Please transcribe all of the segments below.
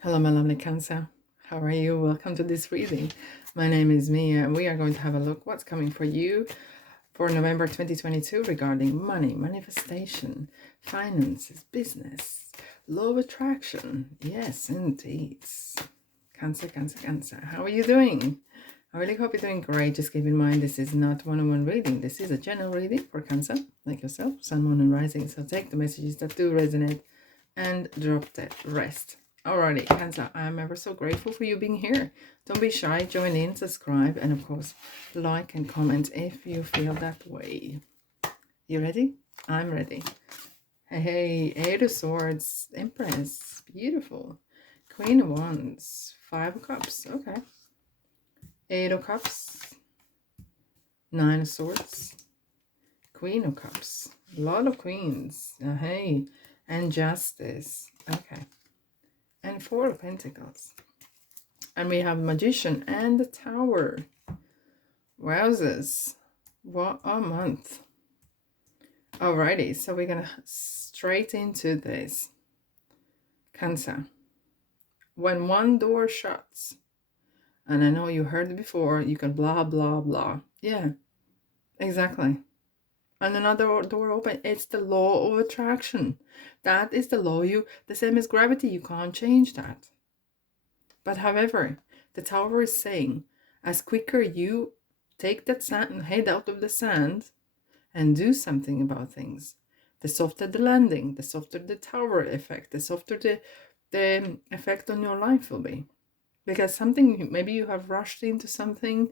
Hello, my lovely Cancer. How are you? Welcome to this reading. My name is Mia, and we are going to have a look what's coming for you for November 2022 regarding money, manifestation, finances, business, law of attraction. Yes, indeed. Cancer, Cancer, Cancer. How are you doing? I really hope you're doing great. Just keep in mind, this is not one-on-one reading. This is a general reading for Cancer, like yourself, Sun, Moon, and Rising. So take the messages that do resonate and drop the rest. Alrighty, Cancer, I'm ever so grateful for you being here. Don't be shy, join in, subscribe, and of course, like and comment if you feel that way. You ready? I'm ready. Hey, Eight of Swords, Empress, beautiful. Queen of Wands, Five of Cups, okay. Eight of Cups, Nine of Swords, Queen of Cups, a lot of queens, hey, and Justice, okay. And Four of Pentacles. And we have Magician and the Tower. Wowzers. What a month. Alrighty, so we're going to straight into this. Cancer. When one door shuts, and I know you heard it before, you can blah, blah, blah. Yeah, exactly. And another door open. It's the law of attraction. That is the law. The same as gravity. You can't change that. But however, the Tower is saying, as quicker you take that sand, head out of the sand, and do something about things, the softer the landing, the softer the tower effect, the softer the effect on your life will be. Because something, maybe you have rushed into something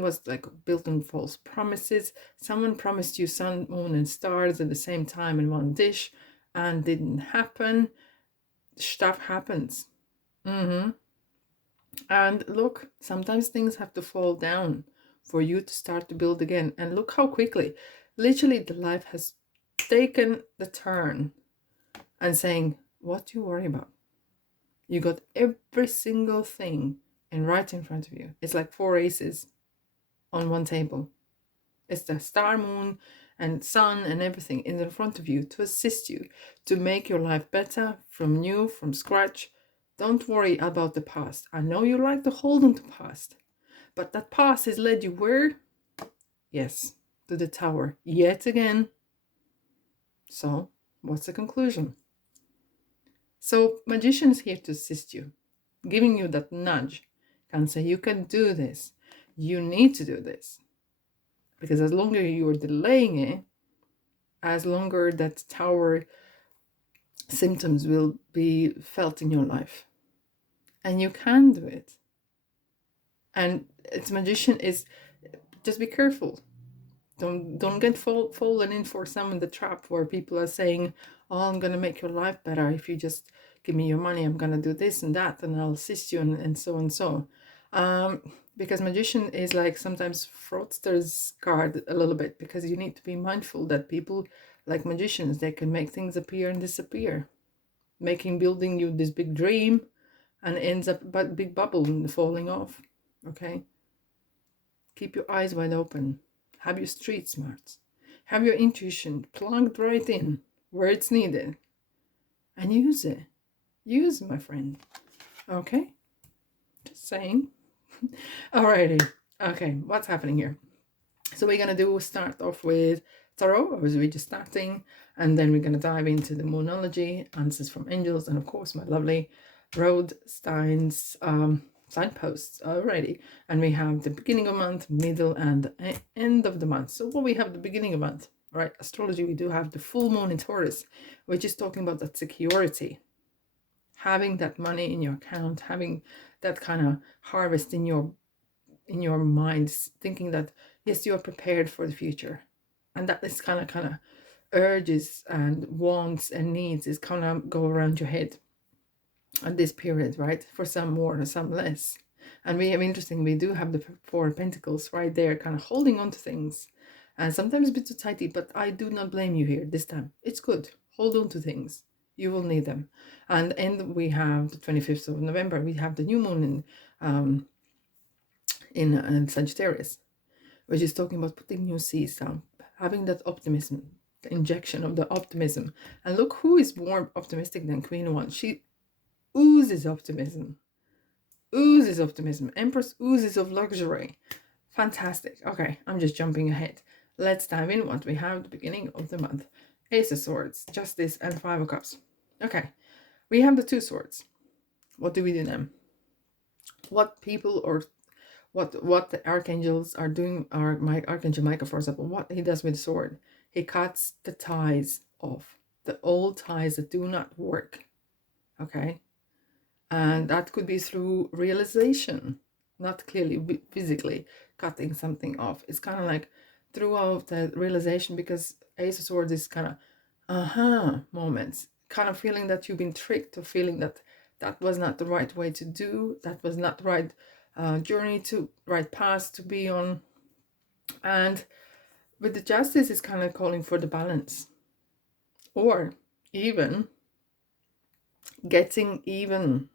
was like built on false promises. Someone promised you sun, moon, and stars at the same time in one dish and didn't happen. Stuff happens. And look, sometimes things have to fall down for you to start to build again. And look how quickly, literally, the life has taken the turn and saying, what do you worry about? You got every single thing right in front of you. It's like four aces on one table. It's the star, moon, and sun and everything in front of you to assist you, to make your life better, from new, from scratch. Don't worry about the past. I know you like to hold on to past, but that past has led you where? Yes, to the Tower yet again. So, what's the conclusion? So, Magician is here to assist you, giving you that nudge, can say you can do this. You need to do this. Because as longer you're delaying it, as longer that Tower symptoms will be felt in your life. And you can do it. And its Magician is, just be careful. Don't get fallen in for some of the trap where people are saying, oh, I'm going to make your life better if you just give me your money. I'm going to do this and that and I'll assist you and so and so. Because Magician is like sometimes fraudster's card a little bit, because you need to be mindful that people like magicians, they can make things appear and disappear, building you this big dream and ends up a big bubble and falling off. Okay, keep your eyes wide open, have your street smarts, have your intuition plugged right in where it's needed, and use it. Use it, my friend. Okay, just saying. Alrighty. Okay, what's happening here? So we're gonna start off with tarot, as we're just starting, and then we're gonna dive into the moonology, answers from angels, and of course my lovely road steins signposts. Alrighty, and we have the beginning of month, middle, and end of the month. So what we have the beginning of month, right? Astrology, we do have the full moon in Taurus, which is talking about that security, having that money in your account, having that kind of harvest in your mind, thinking that yes, you are prepared for the future. And that is kind of urges and wants and needs is kind of go around your head at this period, right? For some more or some less. And we do have the Four of Pentacles right there, kind of holding on to things, and sometimes a bit too tighty, but I do not blame you here this time. It's good. Hold on to things. You will need them. And we have the 25th of November. We have the new moon in Sagittarius, which is talking about putting new seeds down, having that optimism, the injection of the optimism. And look who is more optimistic than Queen One. She oozes optimism. Oozes optimism. Empress oozes of luxury. Fantastic. Okay, I'm just jumping ahead. Let's dive in what we have at the beginning of the month. Ace of Swords, Justice, and Five of Cups. Okay, we have the Two Swords. What do we do then? What people or what the archangels are doing, or Archangel Michael, for example, what he does with the sword, he cuts the ties off, the old ties that do not work. Okay, and that could be through realization, not clearly physically cutting something off. It's kind of like throughout the realization, because Ace of Swords is kind of moments, kind of feeling that you've been tricked, or feeling that that was not the right way to do, that was not the right journey, to right path to be on. And with the Justice, is kind of calling for the balance, or even getting even.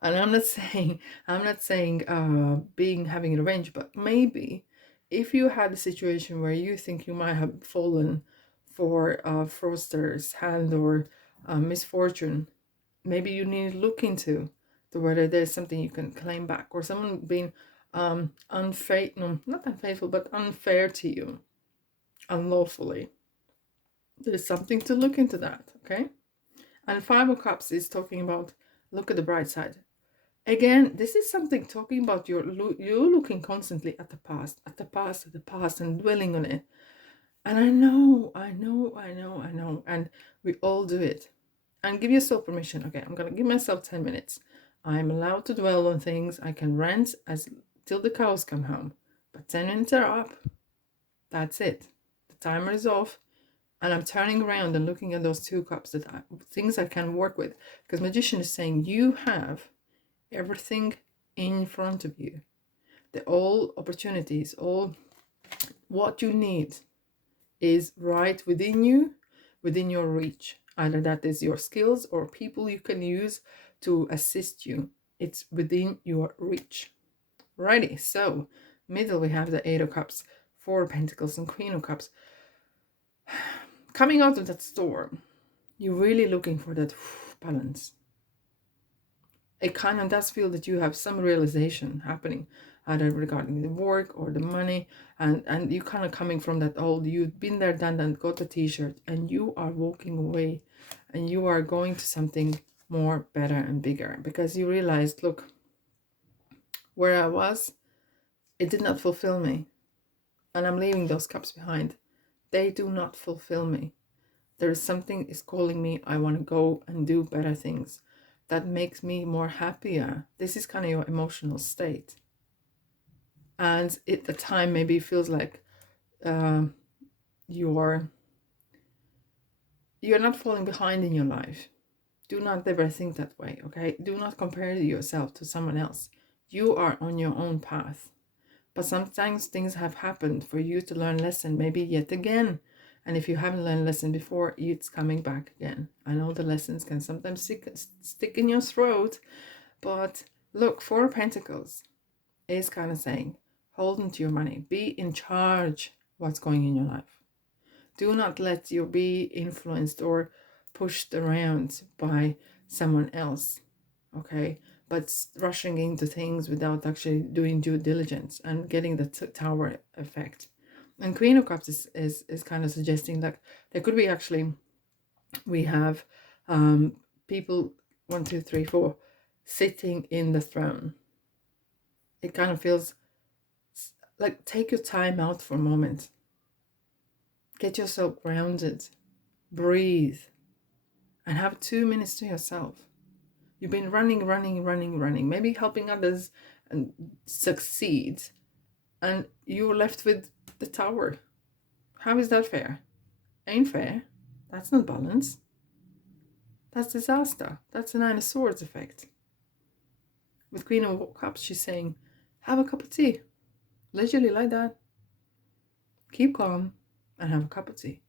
And I'm not saying being having revenge, but maybe if you had a situation where you think you might have fallen for a fraudster's hand, or misfortune, maybe you need to look into to whether there's something you can claim back, or someone being unfaithful, not unfaithful, but unfair to you, unlawfully. There's something to look into that, okay? And Five of Cups is talking about look at the bright side. Again, this is something talking about you're looking constantly at the past, and dwelling on it. And I know, and we all do it. And give yourself permission. Okay, I'm gonna give myself 10 minutes. I'm allowed to dwell on things. I can rant till the cows come home. But 10 minutes are up. That's it. The timer is off. And I'm turning around and looking at those two cups, things I can work with. Because Magician is saying you have everything in front of you. All opportunities, all what you need is right within you, within your reach. Either that is your skills or people you can use to assist you. It's within your reach. Righty, so middle we have the Eight of Cups, Four of Pentacles, and Queen of Cups. Coming out of that storm, you're really looking for that balance. It kind of does feel that you have some realization happening, either regarding the work or the money, and you kind of coming from that old, you've been there, done that, got the t-shirt, and you are walking away, and you are going to something more, better, and bigger, because you realized, look, where I was, it did not fulfill me, and I'm leaving those cups behind. They do not fulfill me. There is something is calling me. I want to go and do better things that makes me more happier. This is kind of your emotional state. And at the time, maybe it feels like you're not falling behind in your life. Do not ever think that way, okay? Do not compare yourself to someone else. You are on your own path. But sometimes things have happened for you to learn lesson, maybe yet again. And if you haven't learned a lesson before, it's coming back again. I know the lessons can sometimes stick in your throat, but look, Four of Pentacles is kind of saying, hold on to your money. Be in charge what's going in your life. Do not let you be influenced or pushed around by someone else, okay? But rushing into things without actually doing due diligence and getting the tower effect. And Queen of Cups is kind of suggesting that there could be actually, we have people, 1, 2, 3, 4, sitting in the throne. It kind of feels like, take your time out for a moment. Get yourself grounded. Breathe. And have 2 minutes to yourself. You've been running, maybe helping others and succeed. And you're left with the tower. How is that fair? Ain't fair. That's not balance. That's disaster. That's the Nine of Swords effect. With Queen of Cups, she's saying, have a cup of tea. Leisurely like that. Keep calm and have a cup of tea.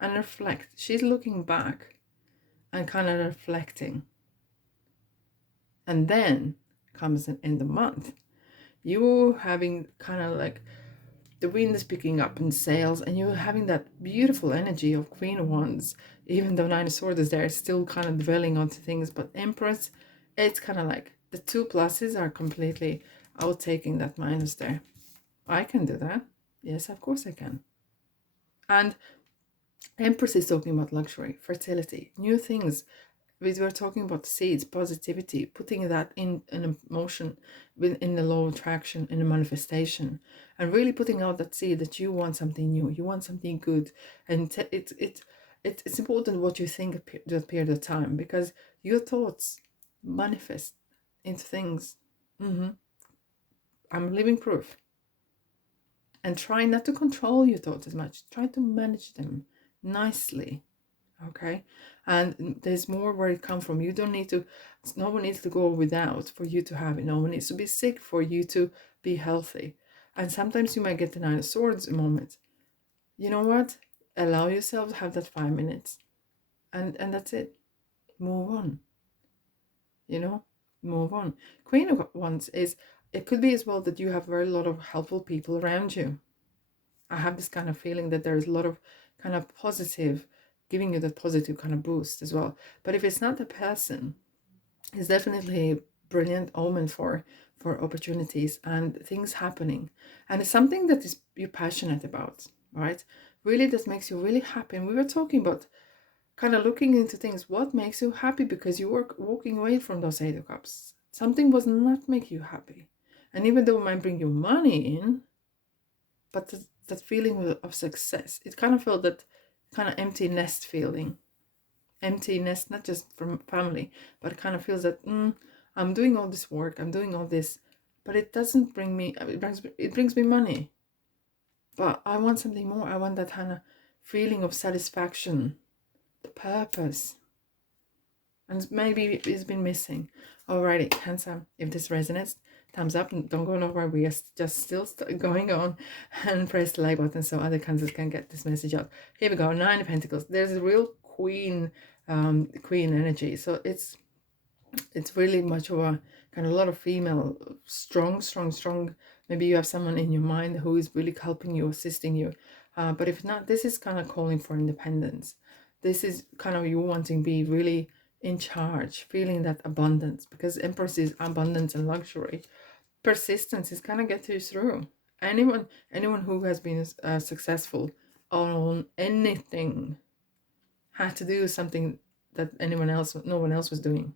And reflect. She's looking back and kind of reflecting. And then comes in the month, you having kind of like the wind is picking up in sails, and you're having that beautiful energy of Queen of Wands. Even though Nine of Swords is there, still kind of dwelling onto things. But Empress, it's kind of like the two pluses are completely outtaking that minus there. I can do that. Yes, of course I can. And Empress is talking about luxury, fertility, new things. We were talking about seeds, positivity, putting that in an emotion, in the law of attraction, in the manifestation, and really putting out that seed that you want something new, you want something good, and it's important what you think that period of time, because your thoughts manifest into things. I'm living proof. And try not to control your thoughts as much. Try to manage them nicely. Okay, and there's more where it comes from. You don't need to, no one needs to go without for you to have it. No one needs to be sick for you to be healthy. And sometimes you might get the Nine of Swords moment. You know what? Allow yourself to have that 5 minutes, and that's it. Move on. You know, move on. Queen of Wands is, it could be as well that you have very lot of helpful people around you. I have this kind of feeling that there's a lot of kind of positive, giving you that positive kind of boost as well. But if it's not the person, it's definitely a brilliant omen for opportunities and things happening. And it's something that is you're passionate about, right? Really, that makes you really happy. And we were talking about kind of looking into things. What makes you happy? Because you were walking away from those Eight of Cups. Something was not make you happy. And even though it might bring you money in, but that feeling of success, it kind of felt that kind of empty nest feeling. Empty nest, not just from family, but it kind of feels that I'm doing all this work, I'm doing all this, but it doesn't bring me, it brings me money. But I want something more. I want that kind of feeling of satisfaction, the purpose. And maybe it's been missing. Alrighty, Cancer, if this resonates, thumbs up, and don't go nowhere. We are just still going on, and press the like button so other Cancers can get this message out. Here we go, Nine of Pentacles. There's a real queen energy. So it's really much of a kind of a lot of female, strong. Maybe you have someone in your mind who is really helping you, assisting you. But if not, this is kind of calling for independence. This is kind of you wanting to be really in charge, feeling that abundance, because Empress is abundance and luxury. Persistence is kind of get you through. Anyone who has been successful on anything had to do something that no one else was doing.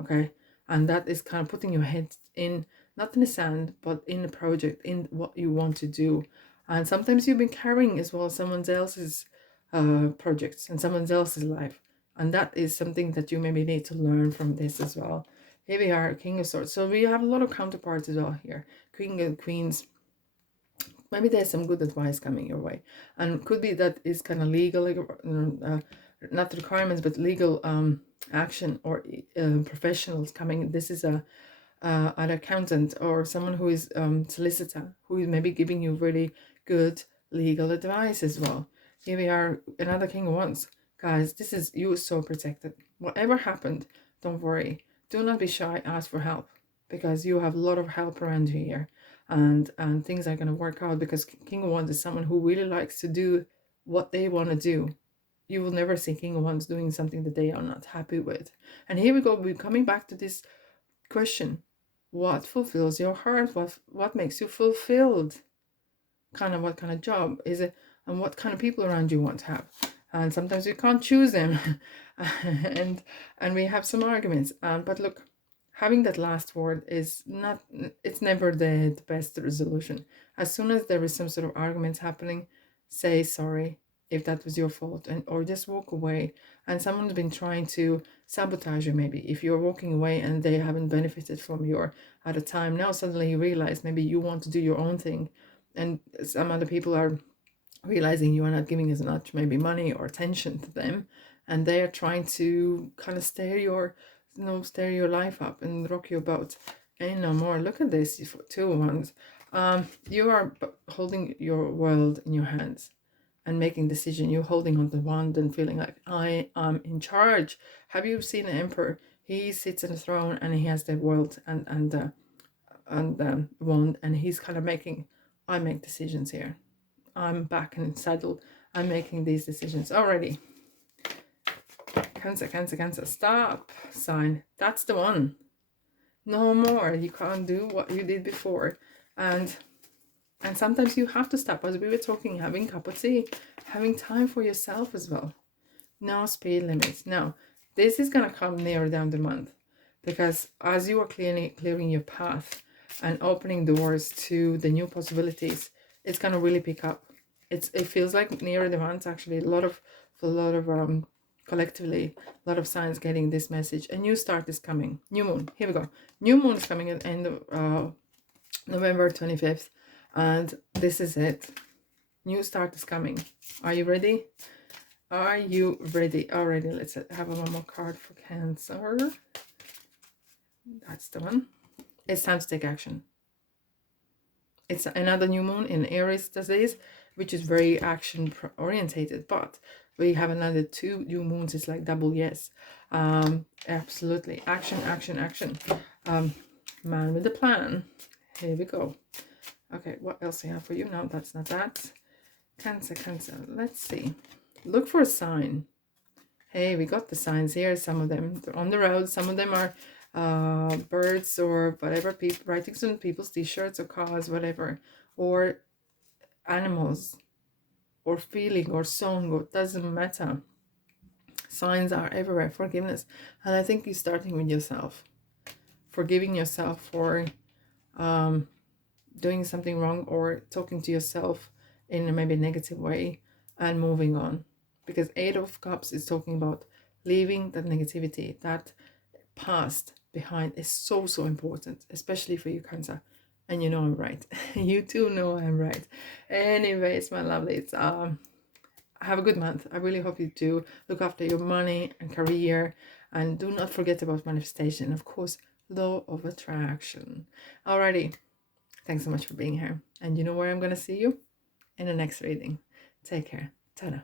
Okay, and that is kind of putting your head in, not in the sand, but in the project, in what you want to do. And sometimes you've been carrying as well someone else's projects and someone else's life. And that is something that you maybe need to learn from this as well. Here we are, King of Swords. So we have a lot of counterparts as well here. King and Queens. Maybe there's some good advice coming your way. And could be that is kind of legal, not requirements, but legal action, or professionals coming. This is an accountant or someone who is solicitor, who is maybe giving you really good legal advice as well. Here we are, another King of Wands. Guys, this is, you are so protected. Whatever happened, don't worry. Do not be shy, ask for help, because you have a lot of help around you here, and things are going to work out, because King of Wands is someone who really likes to do what they want to do. You will never see King of Wands doing something that they are not happy with. And here we go, we're coming back to this question. What fulfills your heart? What makes you fulfilled? Kind of what kind of job is it, and what kind of people around you want to have? And sometimes you can't choose them. and we have some arguments. But look, having that last word is not, it's never the best resolution. As soon as there is some sort of arguments happening, say sorry if that was your fault, or just walk away. And someone's been trying to sabotage you, maybe if you're walking away and they haven't benefited from your at a time. Now suddenly you realize maybe you want to do your own thing, and some other people are realizing you are not giving as much maybe money or attention to them, and they are trying to kind of stir your life up and rock your boat. And no more. Look at this, Two of Wands. You are holding your world in your hands and making decision. You're holding on the wand and feeling like, I am in charge. Have you seen an emperor? He sits on the throne and he has the world and wand, and he's kind of making I make decisions here. I'm back in saddle. I'm making these decisions already. Cancer, Cancer, Cancer. Stop sign. That's the one. No more. You can't do what you did before. And sometimes you have to stop. As we were talking, having a cup of tea, having time for yourself as well. No speed limits. Now, this is going to come nearer down the month, because as you are clearing your path and opening doors to the new possibilities, it's going to really pick up. It feels like nearer the month, actually, a lot of collectively, a lot of signs getting this message. A new start is coming. New moon. Here we go. New moon is coming at the end of November 25th. And this is it. New start is coming. Are you ready? Are you ready? Already, let's have one more card for Cancer. That's the one. It's time to take action. It's another new moon in Aries disease, which is very action orientated, but we have another 2 new moons. It's like double yes. Absolutely. Action, action, action. Man with a plan. Here we go. Okay, what else I have for you? No, that's not that. Cancer, Cancer. Let's see. Look for a sign. Hey, we got the signs here. Some of them they're on the road. Some of them are birds or whatever, people writing on people's t-shirts or cars, whatever, or animals, or feeling, or song, or doesn't matter. Signs are everywhere. Forgiveness. And I think you're starting with yourself. Forgiving yourself for doing something wrong, or talking to yourself in a maybe negative way, and moving on. Because 8 of Cups is talking about leaving that negativity, that past behind is so important, especially for you, Cancer. And you know I'm right. You too know I'm right. Anyways, my lovelies, have a good month. I really hope you do. Look after your money and career, and do not forget about manifestation, of course, law of attraction. Alrighty, thanks so much for being here, and you know where I'm gonna see you in the next reading. Take care. Ta-da.